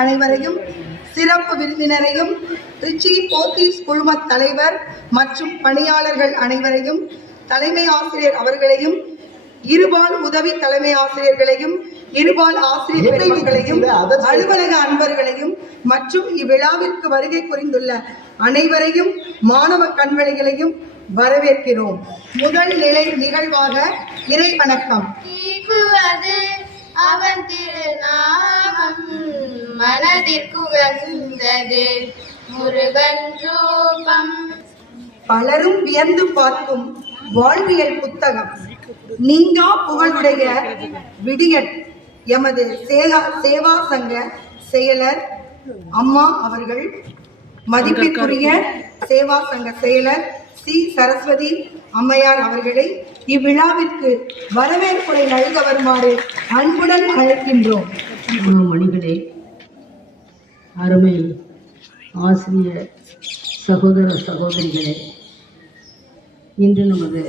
அனைவரையும், சிறப்பு விருந்தினரையும், ரிச்சி போத்தீஸ் குழும தலைவர் மற்றும் பணியாளர்கள் அனைவரையும், தலைமை ஆசிரியர் அவர்களையும், இருபால் உதவி தலைமை ஆசிரியர்களையும், இருபால் ஆசிரியர் பெருமக்களையும், அலுவலக அன்பர்களையும் மற்றும் இவ்விழாவிற்கு வருகை புரிந்துள்ள அனைவரையும், மாணவ கண்மணிகளையும் வரவேற்கிறோம். முதல் நிலை நிகழ்வாக இறை வணக்கம். அவன் திருநாமம் மனதிற்குகந்தது முருகன் ரூபம். பலரும் வியந்து பார்க்கும் வாழ்வியல் புத்தகம் நீங்கா புகழுடைய விடியல் எமது சேவா சங்க செயலர் அம்மா அவர்கள், மதிப்பிற்குரிய சேவா சங்க செயலர் சி சரஸ்வதி அம்மையார் அவர்களை இவ்விழாவிற்கு வரவேற்புரை நல்க வருமாறு அன்புடன் அழைக்கின்றோம். மணிகளே, அருமை ஆசிரியர் சகோதர சகோதரிகளே, இன்று நமது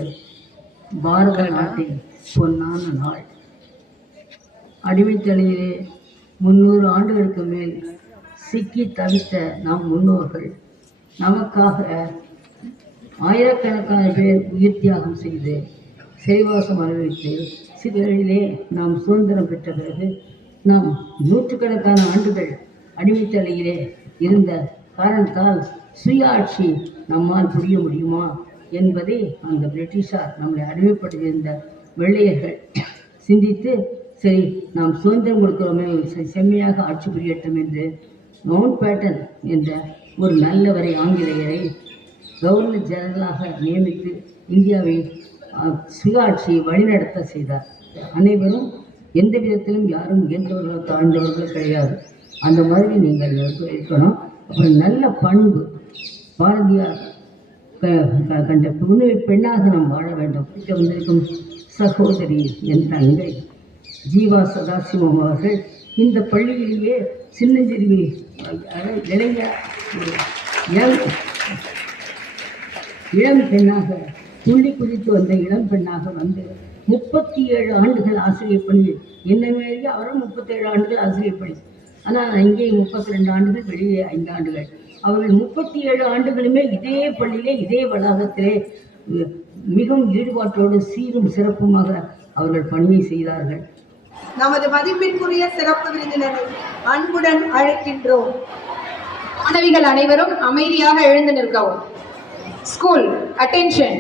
பாரத நாட்டின் பொன்னான நாள். அடிமைத்தலையிலே 300 ஆண்டுகளுக்கு மேல் சிக்கி தவித்த நம் முன்னோர்கள் நமக்காக ஆயிரக்கணக்கான பேர் உயிர் தியாகம் செய்து சிறைவாசம் அனுபவித்து சிறைகளிலே நாம் சுதந்திரம் பெற்ற பிறகு நாம் நூற்றுக்கணக்கான ஆண்டுகள் அடிமைத்தலையிலே இருந்த காரணத்தால் சுயாட்சி நம்மால் புரிய முடியுமா என்பதை அந்த பிரிட்டிஷார் நம்மளை அடிமைப்படுத்தியிருந்த வெள்ளையர்கள் சிந்தித்து, சரி நாம் சுதந்திரம் கொடுக்கிறோமே, செம்மையாக ஆட்சி புரியட்டும் என்று மவுண்ட் பேட்டன் என்ற ஒரு நல்லவரை ஆங்கிலேயரை கவர்னர் ஜெனரலாக நியமித்து இந்தியாவை சுயாட்சியை வழிநடத்த செய்தார். அனைவரும் எந்த விதத்திலும் யாரும் உயர்ந்தவர்களோ தாழ்ந்தவர்களோ கிடையாது. அந்த மாதிரி நீங்கள் இருக்கணும். அப்புறம் நல்ல பண்பு, பாரதியார் கண்ட புதுமை பெண்ணாக நாம் வாழ வேண்டும். வந்திருக்கும் சகோதரி என் தங்கை ஜீவா சதாசிவம் அவர்கள் இந்த பள்ளியிலேயே சின்னஞ்சிறுமி இளம் பெண்ணாக துள்ளி குதித்து வந்த இளம் பெண்ணாக வந்து 37 ஆண்டுகள் ஆசிரியர் பணி, என்ன மேலேயே அவரும் 37 ஆண்டுகள் ஆசிரியர் பணி. ஆனால் இங்கே 32 ஆண்டுகள், வெளியே 5 ஆண்டுகள். அவர்கள் 37 ஆண்டுகளுமே இதே பள்ளியிலே இதே வளாகத்திலே மிகவும் ஈடுபாட்டோடு சீரும் சிறப்புமாக அவர்கள் பணியை செய்தார்கள். நமது மதிப்பிற்குரிய சிறப்பு விருந்தினரை அன்புடன் அழைக்கின்றோம். மாணவிகள் அனைவரும் அமைதியாக எழுந்து நிற்கவும். School attention.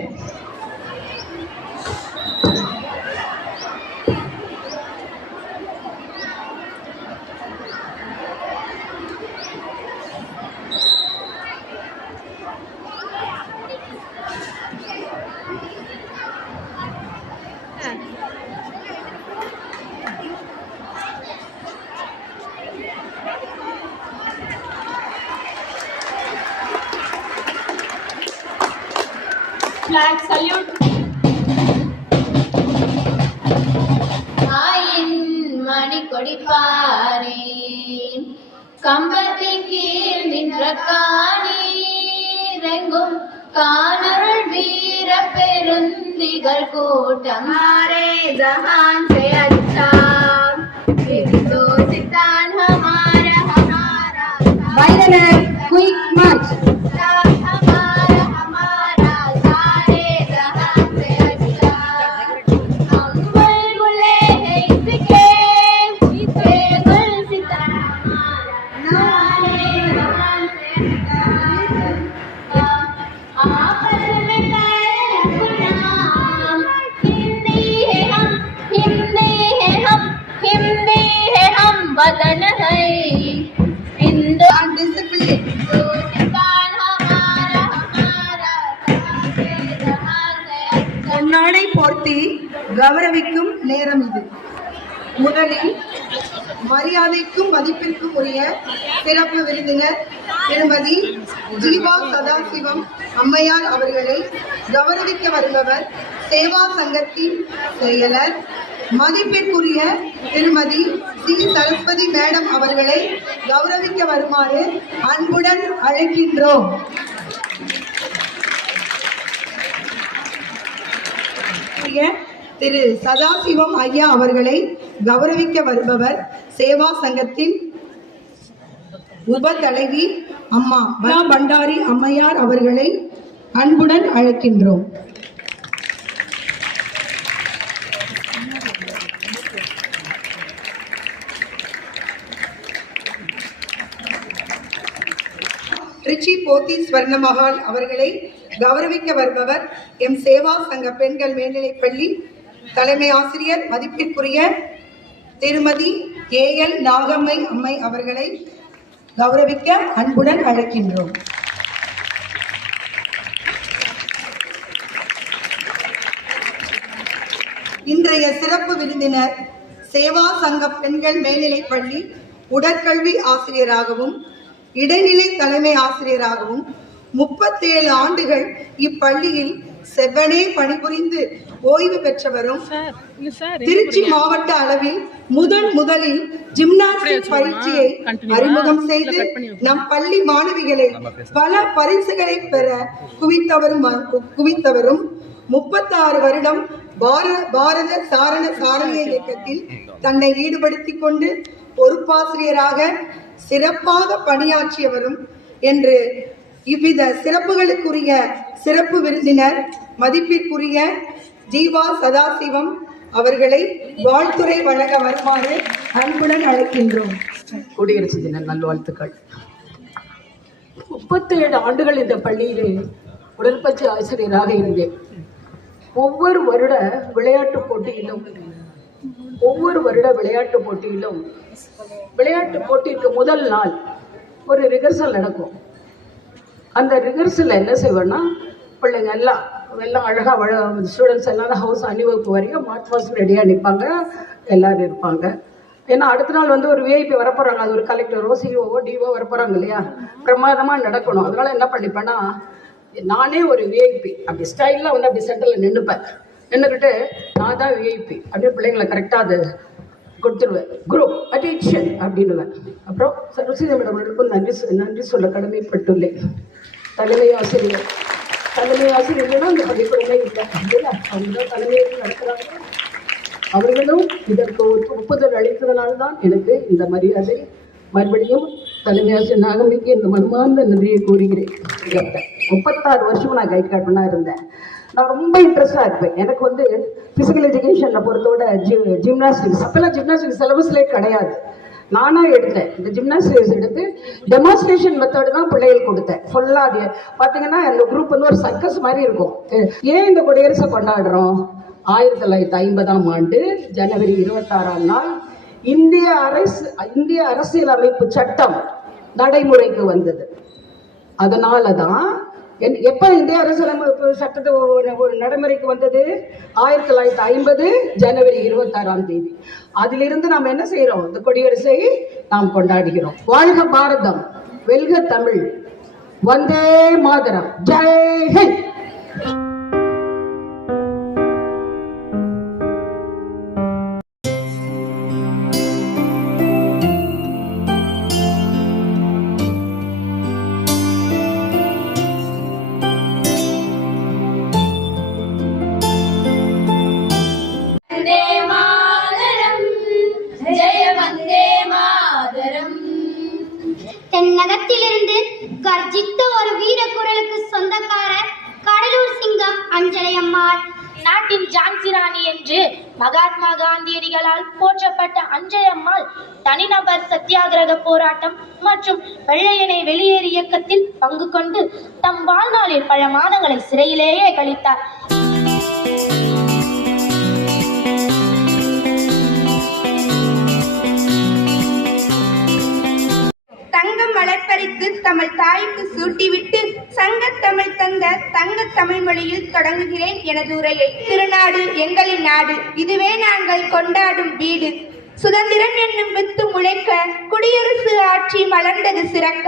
Flag salute. ஆயின் மணி கொடிப்பாரே, கம்பத்தின் கீழ் நின்ற காணீரெங்கும் காணருள் வீர பெருந்திகள் கூட்டம். ஹாரே ஜஹான் से अच्छा हिंदुस्तान हमारा हमारा. Violent quick march. वतन है डिसिप्लिन. பொன்னாடை போர்த்தி கௌரவிக்கும் நேரம் இது. முதலில் மரியாதைக்கும் மதிப்பிற்கும் உரிய சிறப்பு விருந்தினர் திருமதி ஜீவா சதாசிவம் அம்மையார் அவர்களை கௌரவிக்க வருபவர் சேவா சங்கத்தின் செயலர் மதிப்பிற்குரிய திருமதி சி சரஸ்வதி மேடம் அவர்களை கௌரவிக்க வருமாறு அன்புடன் அழைக்கின்றோம். திரு சதாசிவம் ஐயா அவர்களை கௌரவிக்க வருபவர் சேவா சங்கத்தின் உப தலைவி அம்மா பண்டாரி அம்மையார் அவர்களை அன்புடன் அழைக்கின்றோம். ரிச்சி போத்தி ஸ்வர்ணமகால் அவர்களை கௌரவிக்க வருபவர் எம் சேவா சங்க பெண்கள் மேல்நிலைப்பள்ளி தலைமை ஆசிரியர் மதிப்பிற்குரிய திருமதி ஏஎல் நாகம்மை அம்மை அவர்களை கௌரவிக்க அன்புடன் அழைக்கின்றோம். இன்றைய சிறப்பு விருந்தினர் சேவா சங்க பெண்கள் மேல்நிலைப்பள்ளி உடற்கல்வி ஆசிரியராகவும் இடைநிலை தலைமை ஆசிரியராகவும் 37 ஆண்டுகள் இப்பள்ளியில் செவ்வனே பணிபுரிந்து ஓய்வு பெற்றவரும் திருச்சி மாவட்ட அளவில் முதலில் ஜிம்னாஸ்டிக் பயிற்சியை அறிமுகம் செய்து நம் பள்ளி மாணவிகளை பல பரிசுகளை பெற குவித்தவரும் 36 வருடம் பாரத சாரண இயக்கத்தில் தன்னை ஈடுபடுத்திக் கொண்டு பொறுப்பாசிரியராக சிறப்பாக பணியாற்றியவரும் என்று இவ்வித சிறப்புகளுக்குரிய சிறப்பு விருந்தினர் மதிப்பிற்குரிய ஜீவா சதாசிவம் அவர்களை வாழ்த்துரை வழங்க வருமாறு அன்புடன் அழைக்கின்றோம். குடியரசு தின நல்வாழ்த்துக்கள். 37 ஆண்டுகள் இந்த பள்ளியிலே உடற்பயிற்சி ஆசிரியராக இருந்தேன். ஒவ்வொரு வருட விளையாட்டு போட்டிக்கு முதல் நாள் ஒரு ரிஹர்சல் நடக்கும். அந்த ரிஹர்சலில் என்ன செய்வோன்னா, பிள்ளைங்க எல்லாம் அழகாக ஸ்டூடெண்ட்ஸ் எல்லாம் ஹவுஸ் அணிவகுப்பு வரைக்கும் மார்ச் மாதம் ரெடியாக நிற்பாங்க, எல்லோரும் இருப்பாங்க. ஏன்னா அடுத்த நாள் ஒரு விஐபி வரப்போகிறாங்க, அது ஒரு கலெக்டரோ சிஓஓ டிஓ வரப்போகிறாங்க இல்லையா, பிரமாதமாக நடக்கணும். அதனால் என்ன பண்ணிப்பேன்னா, நானே ஒரு விஐபி அப்படி ஸ்டைலில் அப்படி சென்டரில் நின்றுக்கிட்டு நான் தான் விஐபி அப்படியே பிள்ளைங்களை கரெக்டாக அது கொடுத்துருவேன். குரூப் அட்டென்ஷன் அப்படின்னுவேன். அப்புறம் சரஸ்வதி மேடம் நன்றி சொல்ல கடமைப்பட்டுள்ளேன். தலைமை ஆசிரியர் அந்த பள்ளிக்கூடமே இல்லை, அவங்க தான் தலைமையை நடத்துகிறாங்க. அவர்களும் இதற்கு ஒப்புதல் அளித்ததனால்தான் எனக்கு இந்த மரியாதை. மறுபடியும் தலைமை ஆசிரியர் நாகம்மைக்கு இந்த மனமார்ந்த நன்றியை கூறுகிறேன். 36 வருஷமும் நான் கைட் கார்டனாக இருந்தேன். நான் ரொம்ப இன்ட்ரெஸ்டாக இருப்பேன். எனக்கு ஃபிசிக்கல் எஜுகேஷனில் பொறுத்தோட ஜிம்னாஸ்டிக்ஸ் அப்போல்லாம் ஜிம்னாஸ்டிக்ஸ் சிலபஸ்லேயே கிடையாது. நானாக எடுத்தேன். இந்த ஜிம்னாஸ்டிக்ஸ் எடுத்து டெமான்ஸ்ட்ரேஷன் மெத்தடு தான் பிள்ளைகள் கொடுத்தேன். ஃபுல்லாக அது பார்த்தீங்கன்னா அந்த குரூப் ஒரு சர்க்கஸ் மாதிரி இருக்கும். ஏன் இந்த குடியரசை கொண்டாடுறோம்? 1950ஆம் ஆண்டு ஜனவரி 26ஆம் நாள் இந்திய அரசியலமைப்பு சட்டம் நடைமுறைக்கு வந்தது. அதனால தான் எப்போ இந்திய அரசியலமைப்பு சட்டத்தை நடைமுறைக்கு வந்தது? 1950 ஜனவரி 26ஆம் தேதி. அதிலிருந்து நாம் என்ன செய்கிறோம்? இந்த குடியரசை நாம் கொண்டாடுகிறோம். வாழ்க பாரதம், வெல்க தமிழ், வந்தே மாதரம், ஜெய் ஹிந்த். தென்னகத்திலிருந்து கர்ஜித்த ஒரு வீர குரலுக்கு சொந்தக்காரர் கடலூர் சிங்கம் அஞ்சலை அம்மாள். நாட்டின் ஜான்சி ராணி என்று மகாத்மா காந்தியடிகளால் போற்றப்பட்ட அஞ்சலை அம்மாள் தனிநபர் சத்தியாகிரக போராட்டம் மற்றும் வெள்ளையனை வெளியேறு இயக்கத்தில் பங்கு கொண்டு தம் வாழ்நாளில் பல மாதங்களை சிறையிலேயே கழித்தார். தங்கம் வளர்ப்பறித்து தமிழ் தாய்க்கு சூட்டிவிட்டு சங்கத்தமிழ் தந்த தங்க தமிழ் மொழியில் தொடங்குகிறேன் எனது உரையை. திருநாடு எங்களின் நாடு, இதுவே நாங்கள் கொண்டாடும் வீடு. சுதந்திரம் என்னும் வித்து முளைக்க குடியரசு ஆட்சி மலர்ந்தது சிறக்க.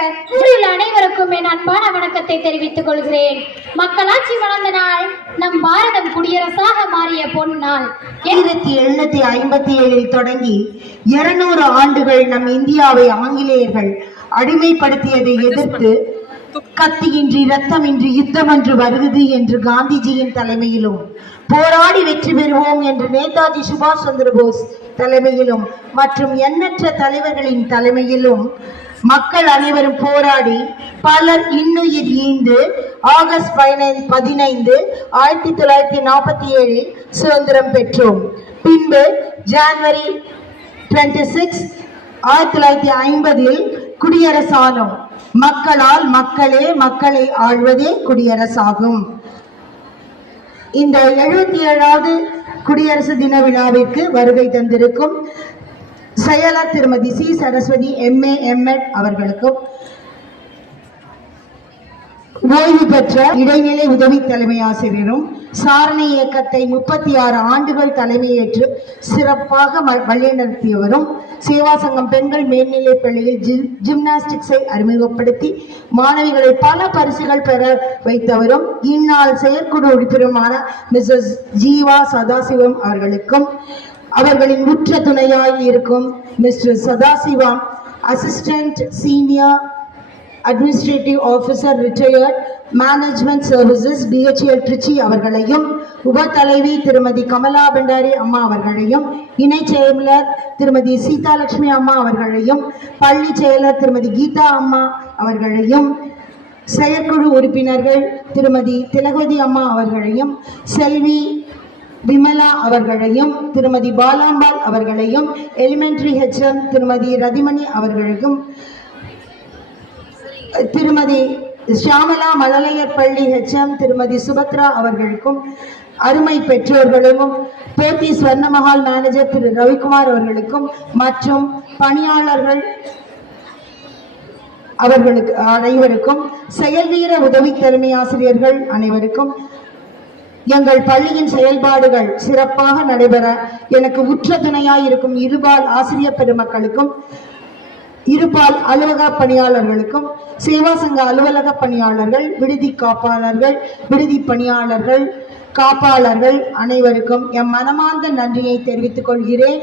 அனைவருக்கும் என் அன்பான வணக்கத்தை தெரிவித்துக் கொள்கிறேன். மக்களாட்சி வளர்ந்த நாள், நம் பாரதம் குடியரசாக மாறிய பொன்னாள். 1757 தொடங்கி 200 ஆண்டுகள் நம் இந்தியாவை ஆங்கிலேயர்கள் அடிமைப்படுத்தியதை எதிர்த்து கத்தியின்றி இரத்தமின்றி யுத்தம் என்று வருகிறது என்று காந்திஜியின் தலைமையிலும், போராடி வெற்றி பெறுவோம் என்று நேதாஜி சுபாஷ் சந்திர போஸ் தலைமையிலும் மற்றும் எண்ணற்ற தலைவர்களின் தலைமையிலும் மக்கள் அனைவரும் போராடி பலர் இன்னுயிர் ஈந்து ஆகஸ்ட் 15 1947 சுதந்திரம் பெற்றோம். பின்பு ஜனவரி 26 1950 குடியரசானோம். மக்களால் மக்களே, மக்களை ஆள்வதே குடியரசாகும். இந்த 77வது குடியரசு தின விழாவிற்கு வருகை தந்திருக்கும் செயலர் திருமதி சி சரஸ்வதி MA MEd அவர்களுக்கும், ஓய்வு பெற்ற இடைநிலை உதவி தலைமை ஆசிரியரும் சாரணை இயக்கத்தை 36 ஆண்டுகள் தலைமையேற்று சிறப்பாக வழிநடத்தியவரும், சேவா சங்கம் பெண்கள் மேல்நிலைப் பள்ளியில் ஜிம்னாஸ்டிக்ஸை அறிமுகப்படுத்தி மாணவிகளை பல பரிசுகள் பெற வைத்தவரும், இந்நாள் செயற்குழு உறுப்பினருமான மிஸ்ஸஸ் ஜீவா சதாசிவம் அவர்களுக்கும், அவர்களின் உற்ற துணையாய் இருக்கும் mister Sadasivam assistant senior administrative officer retired management services BHEL Trichy அவர்களையும், உப தலைவி திருமதி கமலா பண்டாரி அம்மா அவர்களையும், இணை செயலர் திருமதி சீதாலட்சுமி அம்மா அவர்களையும், பள்ளி செயலர் திருமதி கீதா அம்மா அவர்களையும், செயற்குழு உறுப்பினர்கள் திருமதி திலகவதி அம்மா அவர்களையும், செல்வி விமலா அவர்களையும், திருமதி பாலாம்பாள் அவர்களையும், எலிமெண்டரி HM திருமதி ரதிமணி அவர்களுக்கும், திருமதி ஷியாமலா மழலையர் பள்ளி HM திருமதி சுபத்ரா அவர்களுக்கும், அருமை பெற்றோர்களுக்கும், போத்தி ஸ்வர்ணமஹால் மேனேஜர் திரு ரவிக்குமார் அவர்களுக்கும் மற்றும் பணியாளர்கள் அவர்களுக்கு அனைவருக்கும், செயல்வீர உதவி தலைமை ஆசிரியர்கள் அனைவருக்கும், எங்கள் பள்ளியின் செயல்பாடுகள் சிறப்பாக நடைபெற எனக்கு உற்ற துணையாய் இருக்கும் இருபால் ஆசிரியர் பெருமக்களுக்கும், இருபால் அலுவலக பணியாளர்களுக்கும், சேவா சங்க அலுவலக பணியாளர்கள், விடுதி காப்பாளர்கள், விடுதி பணியாளர்கள், காப்பாளர்கள் அனைவருக்கும் என் மனமார்ந்த நன்றியை தெரிவித்துக் கொள்கிறேன்.